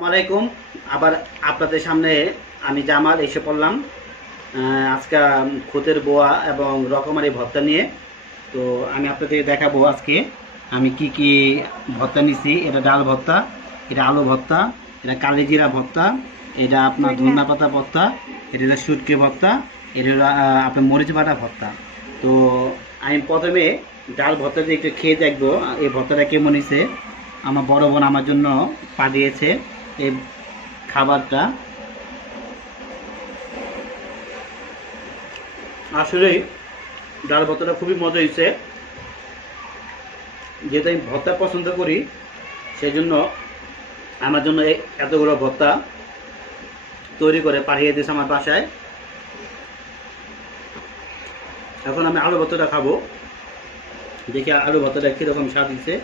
আসসালামাইকুম। আবার আপনাদের সামনে আমি জামাল এসে পড়লাম আজকে খুদের বোয়া এবং রকমারি ভর্তা নিয়ে। তো আমি আপনাদের দেখাবো আজকে আমি কি কি ভর্তা নিছি। এটা ডাল ভর্তা, এটা আলু ভর্তা, এটা কালিজিরা ভর্তা, এটা আপনার ধনিয়া পাতা ভর্তা, এটা হলো শুটকি ভর্তা, এটা হলো আপনার মরিচ বাটা ভর্তা। তো আমি প্রথমে ডাল ভর্তাটা একটু খেয়ে দেখবো এই ভর্তাটা কেমন হয়েছে। আমার বড় বোন আমার জন্য পাঠিয়েছে এই খাবারটা। আসলেই ডাল ভর্তাটা খুবই মজা হয়েছে। যেহেতু আমি ভর্তা পছন্দ করি সেই জন্য আমার জন্য এতগুলো ভর্তা তৈরি করে পাঠিয়ে দিয়েছে আমার বাসায়। এখন আমি আলু ভর্তাটা খাবো, দেখি আলু ভর্তাটা কীরকম স্বাদ দিচ্ছে।